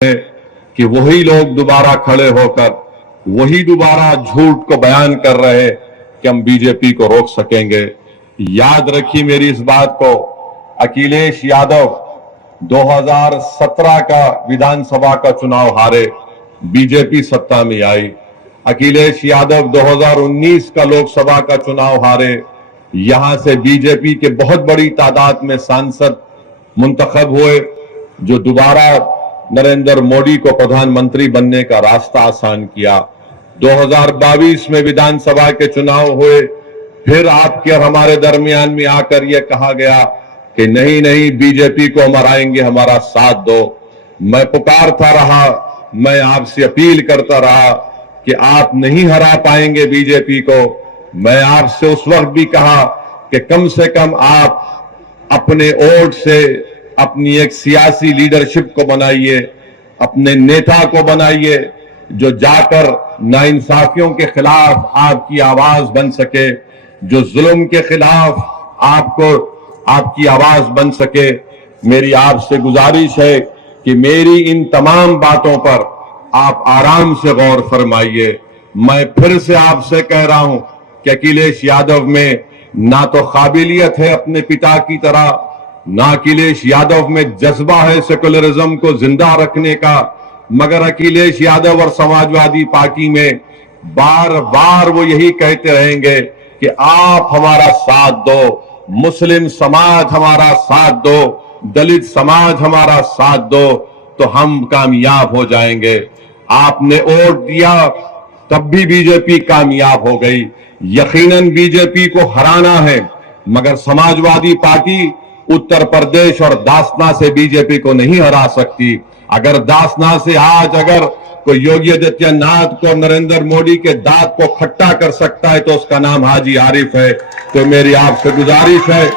है कि वही लोग दोबारा खड़े होकर वही दोबारा झूठ को बयान कर रहे हैं कि हम बीजेपी को रोक सकेंगे। याद रखिए मेरी इस बात को, अखिलेश यादव 2017 का विधानसभा का चुनाव हारे, बीजेपी सत्ता में आई। अखिलेश यादव 2019 का लोकसभा का चुनाव हारे, यहां से बीजेपी के बहुत बड़ी तादाद में सांसद मुंतखब हुए, जो दोबारा नरेंद्र मोदी को प्रधानमंत्री बनने का रास्ता आसान किया। 2022 में विधानसभा के चुनाव हुए, फिर आपके और हमारे दरमियान में आकर यह कहा गया कि नहीं नहीं बीजेपी को हम हराएंगे, हमारा साथ दो। मैं पुकारता रहा, मैं आपसे अपील करता रहा कि आप नहीं हरा पाएंगे बीजेपी को। मैं आपसे उस वक्त भी कहा कि कम से कम आप अपने वोट से अपनी एक सियासी लीडरशिप को बनाइए, अपने नेता को बनाइए जो जाकर नाइंसाफियों के खिलाफ आपकी आवाज बन सके, जो जुल्म के खिलाफ आपकी आवाज बन सके। मेरी आपसे गुजारिश है कि मेरी इन तमाम बातों पर आप आराम से गौर फरमाइए। मैं फिर से आपसे कह रहा हूं कि अखिलेश यादव में ना तो काबिलियत है अपने पिता की तरह, ना अखिलेश यादव में जज्बा है सेकुलरिज्म को जिंदा रखने का, मगर अखिलेश यादव और समाजवादी पार्टी में बार बार वो यही कहते रहेंगे कि आप हमारा साथ दो, मुस्लिम समाज हमारा साथ दो, दलित समाज हमारा साथ दो, तो हम कामयाब हो जाएंगे। आपने वोट दिया तब भी बीजेपी कामयाब हो गई। यकीनन बीजेपी को हराना है, मगर समाजवादी पार्टी उत्तर प्रदेश और दासना से बीजेपी को नहीं हरा सकती। अगर दासना से आज अगर कोई योगी आदित्यनाथ को, नरेंद्र मोदी के दांत को खट्टा कर सकता है तो उसका नाम हाजी आरिफ है। तो मेरी आपसे गुजारिश है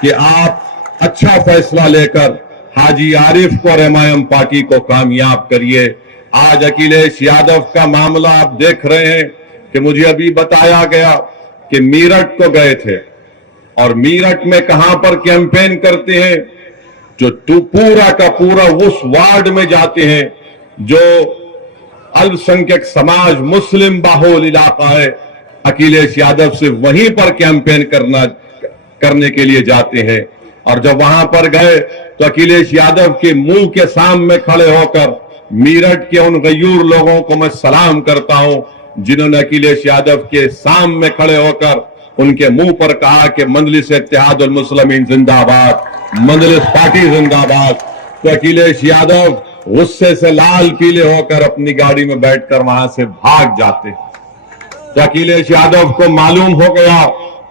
कि आप अच्छा फैसला लेकर हाजी आरिफ को और एमआईएम पार्टी को कामयाब करिए। आज अखिलेश यादव का मामला आप देख रहे हैं कि मुझे अभी बताया गया कि मीरठ को गए थे और मीरठ में कहां पर कैंपेन करते हैं, जो पूरा का पूरा उस वार्ड में जाते हैं जो अल्पसंख्यक समाज मुस्लिम बाहुल इलाका है। अखिलेश यादव से वहीं पर कैंपेन करने के लिए जाते हैं। और जब वहां पर गए तो अखिलेश यादव के मुंह के सामने खड़े होकर मीरठ के उन गयूर लोगों को मैं सलाम करता हूं जिन्होंने अखिलेश यादव के सामने खड़े होकर उनके मुंह पर कहा कि मजलिस इत्तेहादुल मुस्लिमीन जिंदाबाद, मजलिस पार्टी जिंदाबाद। तो अखिलेश यादव गुस्से से लाल पीले होकर अपनी गाड़ी में बैठकर वहां से भाग जाते। तो अखिलेश यादव को मालूम हो गया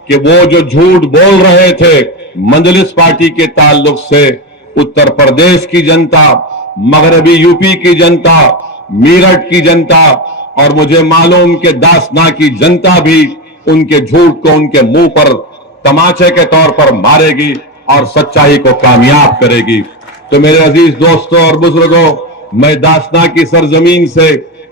कि वो जो झूठ बोल रहे थे मजलिस पार्टी के ताल्लुक से, उत्तर प्रदेश की जनता, मगरबी यूपी की जनता, मीरठ की जनता और मुझे मालूम कि दासना की जनता भी उनके झूठ को उनके मुंह पर तमाचे के तौर पर मारेगी और सच्चाई को कामयाब करेगी। तो मेरे अजीज दोस्तों और बुजुर्गों, मैं दासना की सरजमीन से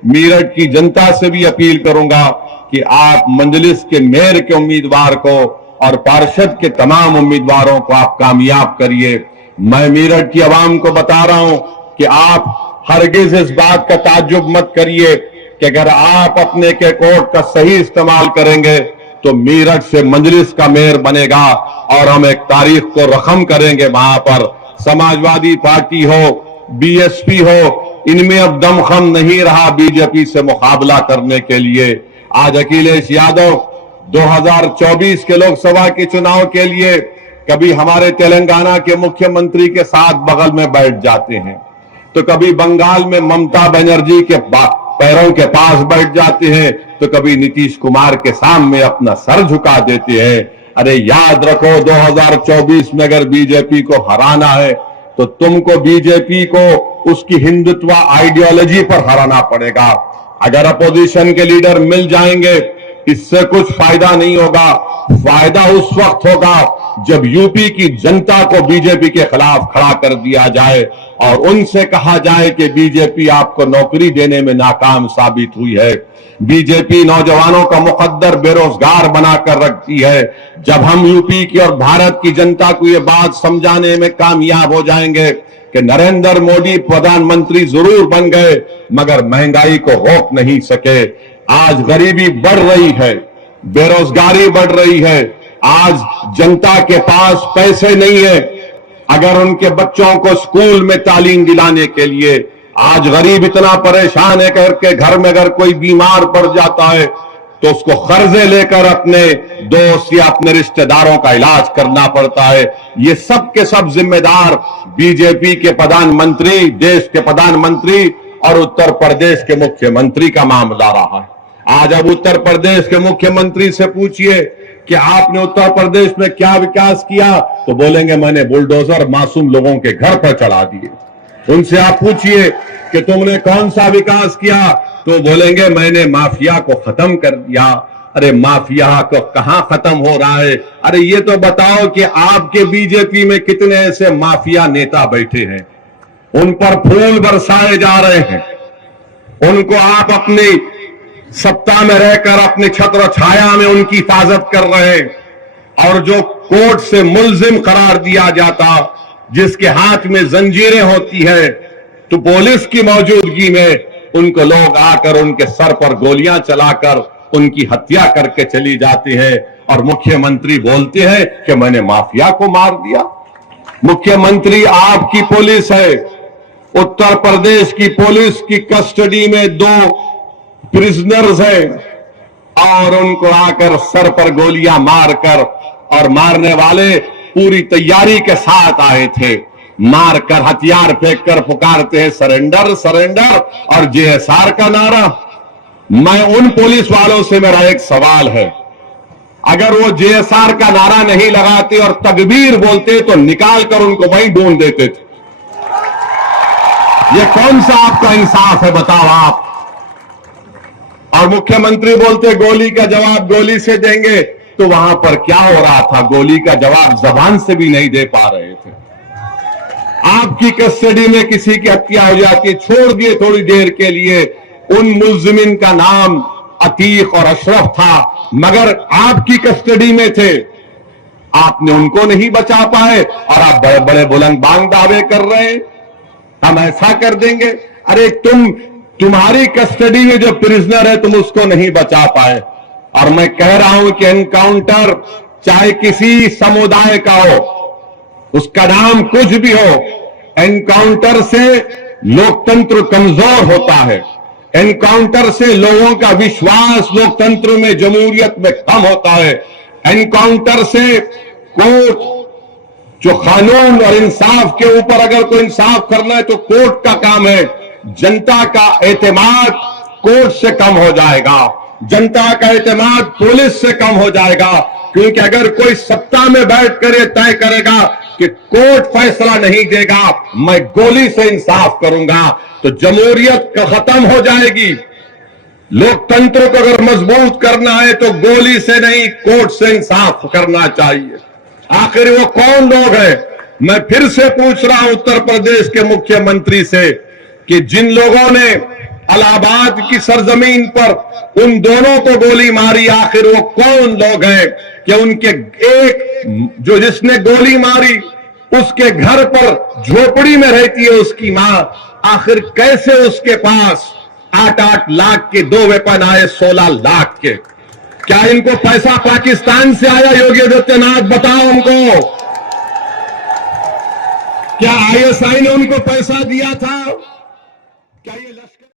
मीरठ की जनता से भी अपील करूंगा कि आप मजलिस के मेयर के उम्मीदवार को और पार्षद के तमाम उम्मीदवारों को आप कामयाब करिए। मैं मीरठ की आवाम को बता रहा हूं कि आप हरगिज इस बात का ताज्जुब मत करिए कि अगर आप अपने के कोर्ट का सही इस्तेमाल करेंगे तो मीरठ से मजलिस का मेयर बनेगा और हम एक तारीख को रकम करेंगे। वहां पर समाजवादी पार्टी हो, बीएसपी हो, इनमें अब दमखम नहीं रहा बीजेपी से मुकाबला करने के लिए। आज अखिलेश यादव 2024 के लोकसभा के चुनाव के लिए कभी हमारे तेलंगाना के मुख्यमंत्री के साथ बगल में बैठ जाते हैं, तो कभी बंगाल में ममता बनर्जी के पैरों के पास बैठ जाते हैं, तो कभी नीतीश कुमार के सामने अपना सर झुका देते हैं। अरे याद रखो, 2024 में अगर बीजेपी को हराना है तो तुमको बीजेपी को उसकी हिंदुत्व आइडियोलॉजी पर हराना पड़ेगा। अगर अपोजिशन के लीडर मिल जाएंगे इससे कुछ फायदा नहीं होगा। फायदा उस वक्त होगा जब यूपी की जनता को बीजेपी के खिलाफ खड़ा कर दिया जाए और उनसे कहा जाए कि बीजेपी आपको नौकरी देने में नाकाम साबित हुई है, बीजेपी नौजवानों का मुकद्दर बेरोजगार बनाकर रखती है। जब हम यूपी की और भारत की जनता को ये बात समझाने में कामयाब हो जाएंगे कि नरेंद्र मोदी प्रधानमंत्री जरूर बन गए मगर महंगाई को रोक नहीं सके। आज गरीबी बढ़ रही है, बेरोजगारी बढ़ रही है, आज जनता के पास पैसे नहीं है अगर उनके बच्चों को स्कूल में तालीम दिलाने के लिए। आज गरीब इतना परेशान है करके घर में अगर कोई बीमार पड़ जाता है तो उसको कर्जे लेकर अपने दोस्त या अपने रिश्तेदारों का इलाज करना पड़ता है। ये सब के सब जिम्मेदार बीजेपी के प्रधानमंत्री, देश के प्रधानमंत्री और उत्तर प्रदेश के मुख्यमंत्री का मामला रहा है। आज अब उत्तर प्रदेश के मुख्यमंत्री से पूछिए कि आपने उत्तर प्रदेश में क्या विकास किया, तो बोलेंगे मैंने बुलडोजर मासूम लोगों के घर पर चढ़ा दिए। उनसे आप पूछिए कि तुमने कौन सा विकास किया, तो बोलेंगे मैंने माफिया को खत्म कर दिया। अरे माफिया को कहां खत्म हो रहा है? अरे ये तो बताओ कि आपके बीजेपी में कितने ऐसे माफिया नेता बैठे हैं, उन पर फूल बरसाए जा रहे हैं, उनको आप अपनी सत्ता में रहकर अपने छत्र छाया में उनकी हिफाजत कर रहे हैं, और जो कोर्ट से मुलजिम करार दिया जाता, जिसके हाथ में जंजीरें होती है, तो पुलिस की मौजूदगी में उनको लोग आकर उनके सर पर गोलियां चलाकर उनकी हत्या करके चली जाती है, और मुख्यमंत्री बोलते हैं कि मैंने माफिया को मार दिया। मुख्यमंत्री आपकी पुलिस है, उत्तर प्रदेश की पुलिस की कस्टडी में 2 प्रिजनर्स हैं और उनको आकर सर पर गोलियां मारकर, और मारने वाले पूरी तैयारी के साथ आए थे, मारकर हथियार फेंककर पुकारते हैं सरेंडर सरेंडर और जेएसआर का नारा। मैं उन पुलिस वालों से मेरा एक सवाल है, अगर वो जेएसआर का नारा नहीं लगाते और तकबीर बोलते तो निकाल कर उनको वहीं ढूंढ देते थे। ये कौन सा आपका इंसाफ है, बताओ आप? और मुख्यमंत्री बोलते गोली का जवाब गोली से देंगे, तो वहां पर क्या हो रहा था? गोली का जवाब जबान से भी नहीं दे पा रहे थे। आपकी कस्टडी में किसी की हत्या हो जाती, छोड़ दिए थोड़ी देर के लिए, उन मुल्जिमिन का नाम अतीक और अशरफ था, मगर आपकी कस्टडी में थे, आपने उनको नहीं बचा पाए और आप बड़े बड़े बुलंद बांग दावे कर रहे हैं हम ऐसा कर देंगे। अरे तुम्हारी कस्टडी में जो प्रिजनर है तुम उसको नहीं बचा पाए, और मैं कह रहा हूं कि एनकाउंटर चाहे किसी समुदाय का हो, उसका नाम कुछ भी हो, एनकाउंटर से लोकतंत्र कमजोर होता है, एनकाउंटर से लोगों का विश्वास लोकतंत्र में, जमहूरियत में कम होता है, एनकाउंटर से कोर्ट जो कानून और इंसाफ के ऊपर अगर कोई इंसाफ करना है तो कोर्ट का काम है। जनता का एतमाद कोर्ट से कम हो जाएगा, जनता का एतमाद पुलिस से कम हो जाएगा, क्योंकि अगर कोई सत्ता में बैठकर ये तय करेगा कि कोर्ट फैसला नहीं देगा, मैं गोली से इंसाफ करूंगा, तो जमहूरियत खत्म हो जाएगी। लोकतंत्र को अगर मजबूत करना है तो गोली से नहीं, कोर्ट से इंसाफ करना चाहिए। आखिर वो कौन लोग हैं? मैं फिर से पूछ रहा हूं उत्तर प्रदेश के मुख्यमंत्री से कि जिन लोगों ने इलाहाबाद की सरजमीन पर उन दोनों को गोली मारी, आखिर वो कौन लोग हैं कि उनके एक जो जिसने गोली मारी उसके घर पर झोपड़ी में रहती है उसकी मां, आखिर कैसे उसके पास 8-8 लाख के 2 वेपन आए, 16 लाख के? क्या इनको पैसा पाकिस्तान से आया? योगी आदित्यनाथ बताओ हमको, क्या आईएसआई ने उनको पैसा दिया था? क्या ये